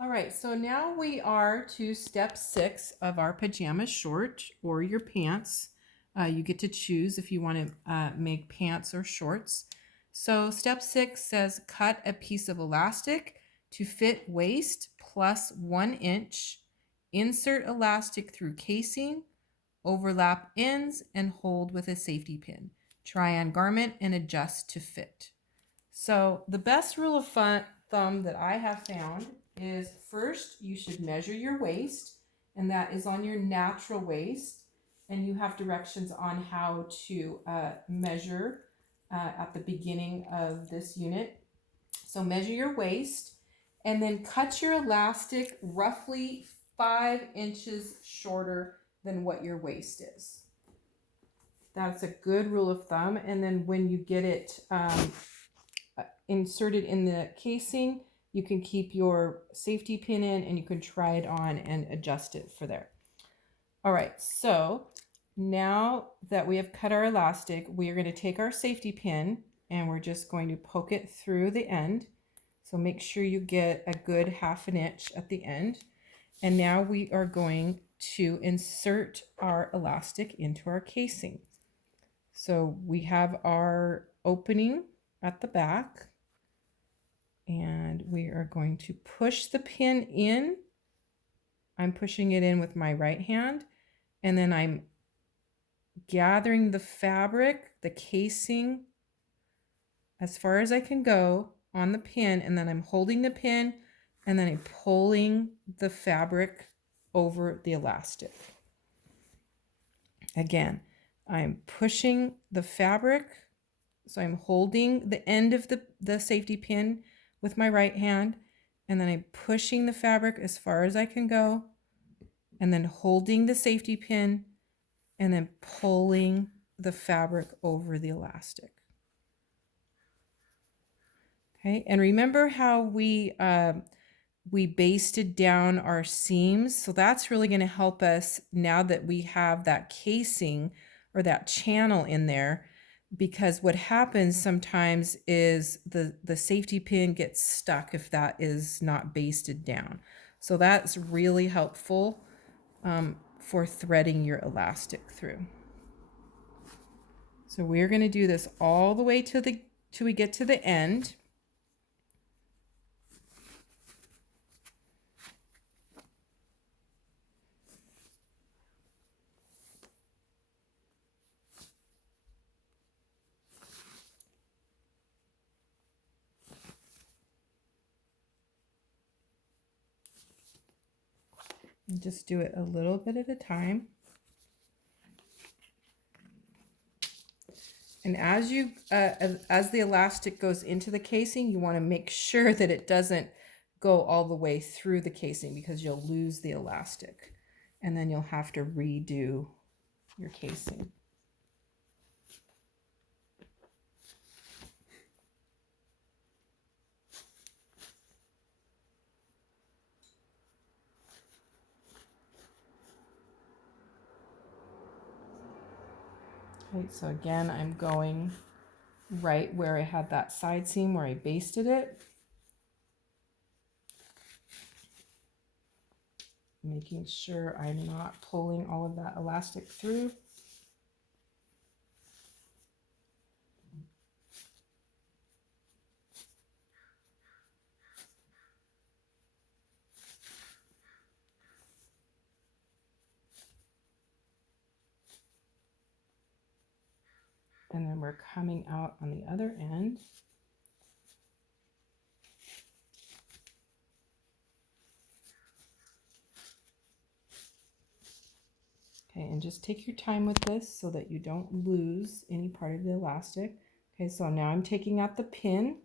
All right, so now we are to step 6 of our pajama short or your pants. You get to choose if you want to make pants or shorts. So step 6 says cut a piece of elastic to fit waist plus 1 inch. Insert elastic through casing, overlap ends, and hold with a safety pin. Try on garment and adjust to fit. So the best rule of thumb that I have found is first you should measure your waist, and that is on your natural waist, and you have directions on how to measure at the beginning of this unit. So measure your waist and then cut your elastic roughly 5 inches shorter than what your waist is. That's a good rule of thumb. And then when you get it inserted in the casing, you can keep your safety pin in and you can try it on and adjust it for there. All right, so now that we have cut our elastic, we are going to take our safety pin and we're just going to poke it through the end. So make sure you get a good 1/2 inch at the end. And now we are going to insert our elastic into our casing. So we have our opening at the back, and we are going to push the pin in. I'm pushing it in with my right hand, and then I'm gathering the fabric, the casing, as far as I can go on the pin, and then I'm holding the pin, and then I'm pulling the fabric over the elastic. Again, I'm pushing the fabric, so I'm holding the end of the safety pin with my right hand, and then I'm pushing the fabric as far as I can go, and then holding the safety pin, and then pulling the fabric over the elastic. Okay, and remember how we basted down our seams? So that's really going to help us now that we have that casing or that channel in there, because what happens sometimes is the safety pin gets stuck if that is not basted down. So that's really helpful for threading your elastic through. So we're going to do this all the way till we get to the end. And just do it a little bit at a time. And as you as the elastic goes into the casing, you want to make sure that it doesn't go all the way through the casing, because you'll lose the elastic and then you'll have to redo your casing. Okay, so again, I'm going right where I had that side seam where I basted it, making sure I'm not pulling all of that elastic through. And then we're coming out on the other end. Okay, and just take your time with this so that you don't lose any part of the elastic. Okay, so now I'm taking out the pin,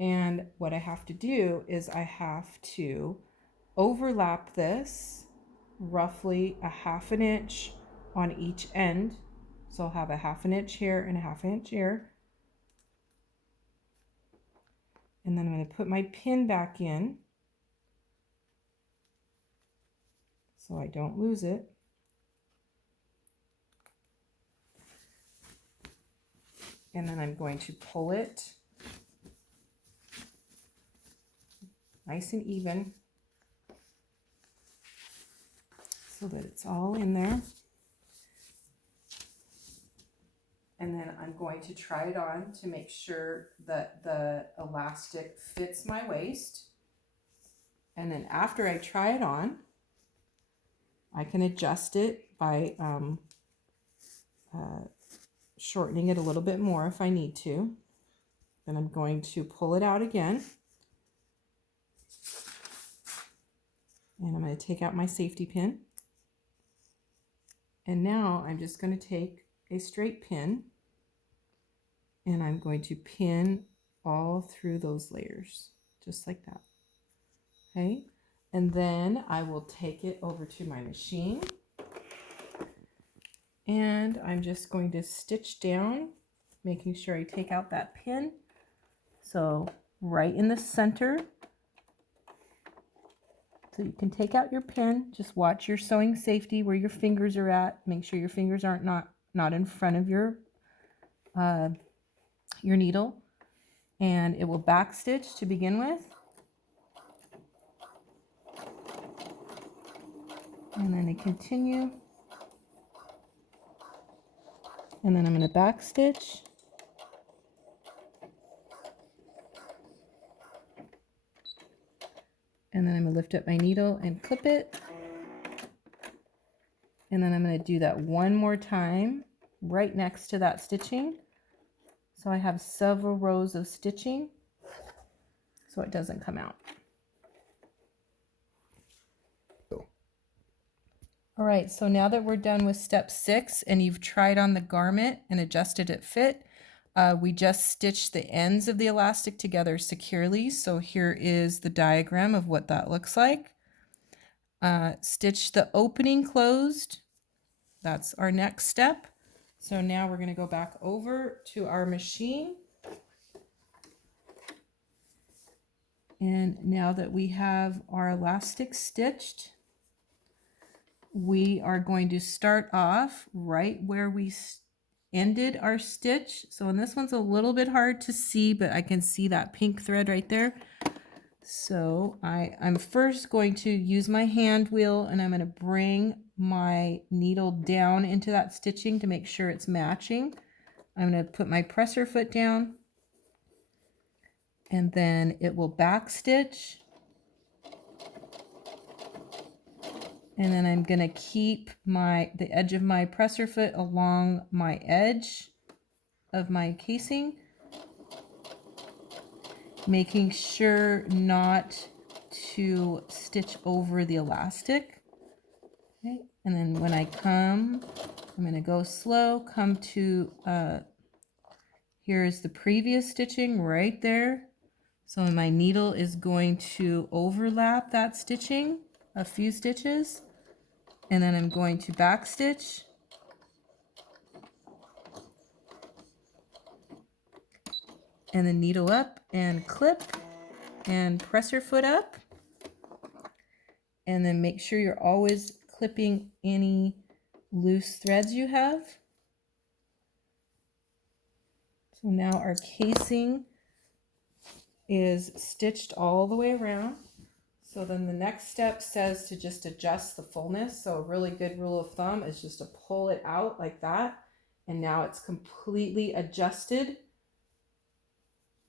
and what I have to do is I have to overlap this roughly 1/2 inch on each end. So I'll have a 1/2 inch here and a 1/2 inch here. And then I'm going to put my pin back in so I don't lose it. And then I'm going to pull it nice and even so that it's all in there. And then I'm going to try it on to make sure that the elastic fits my waist. And then after I try it on, I can adjust it by shortening it a little bit more if I need to. Then I'm going to pull it out again. And I'm going to take out my safety pin. And now I'm just going to take a straight pin and I'm going to pin all through those layers, just like that. Okay, and then I will take it over to my machine and I'm just going to stitch down, making sure I take out that pin. So right in the center. So you can take out your pin, just watch your sewing safety where your fingers are at. Make sure your fingers aren't not in front of your needle. And it will back stitch to begin with. And then I continue. And then I'm going to back stitch. And then I'm going to lift up my needle and clip it. And then I'm going to do that one more time right next to that stitching. So I have several rows of stitching so it doesn't come out. All right, so now that we're done with step 6 and you've tried on the garment and adjusted it fit, we just stitched the ends of the elastic together securely. So here is the diagram of what that looks like. Stitch the opening closed. That's our next step. So now we're going to go back over to our machine. And now that we have our elastic stitched, we are going to start off right where we ended our stitch. So, and this one's a little bit hard to see, but I can see that pink thread right there. So I'm first going to use my hand wheel and I'm going to bring my needle down into that stitching to make sure it's matching. I'm going to put my presser foot down and then it will back stitch. And then I'm going to keep the edge of my presser foot along my edge of my casing, making sure not to stitch over the elastic. Okay, and then when I come, I'm going to go slow, come to, here's the previous stitching right there. So my needle is going to overlap that stitching a few stitches, and then I'm going to back stitch. And then needle up and clip and presser foot up. And then make sure you're always clipping any loose threads you have. So now our casing is stitched all the way around. So then the next step says to just adjust the fullness. So a really good rule of thumb is just to pull it out like that. And now it's completely adjusted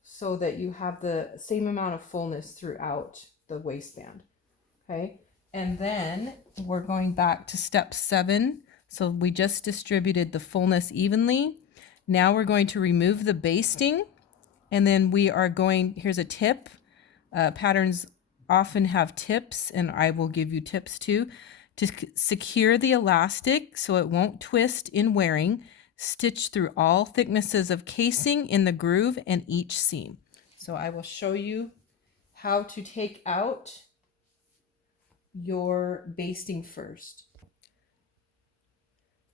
so that you have the same amount of fullness throughout the waistband. Okay, and then we're going back to step 7. So we just distributed the fullness evenly. Now we're going to remove the basting, and then we are going, here's a tip. Patterns often have tips, and I will give you tips too. To secure the elastic so it won't twist in wearing, stitch through all thicknesses of casing in the groove and each seam. So I will show you how to take out your basting first.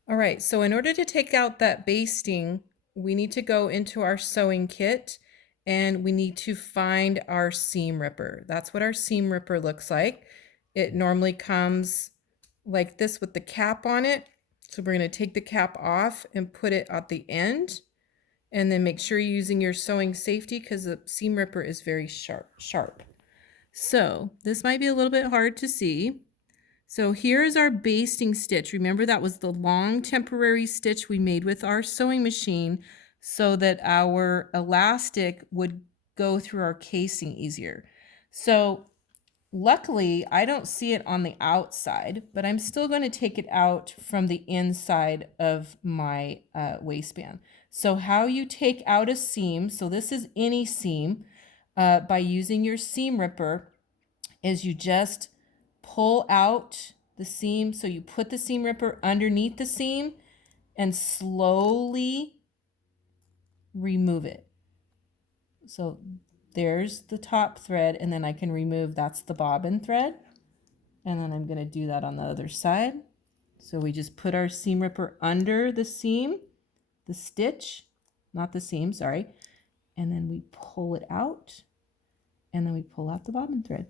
All right, so in order to take out that basting, we need to go into our sewing kit and we need to find our seam ripper. That's what our seam ripper looks like. It normally comes like this with the cap on it. So we're going to take the cap off and put it at the end, and then make sure you're using your sewing safety because the seam ripper is very sharp. So this might be a little bit hard to see. So here's our basting stitch. Remember, that was the long temporary stitch we made with our sewing machine so that our elastic would go through our casing easier. So luckily, I don't see it on the outside, but I'm still going to take it out from the inside of my waistband. So how you take out a seam, so this is any seam, by using your seam ripper, is you just pull out the seam. So you put the seam ripper underneath the seam and slowly remove it. So there's the top thread, and then I can remove, that's the bobbin thread. And then I'm going to do that on the other side. So we just put our seam ripper under the seam, the stitch, not the seam, sorry. And then we pull it out, and then we pull out the bobbin thread.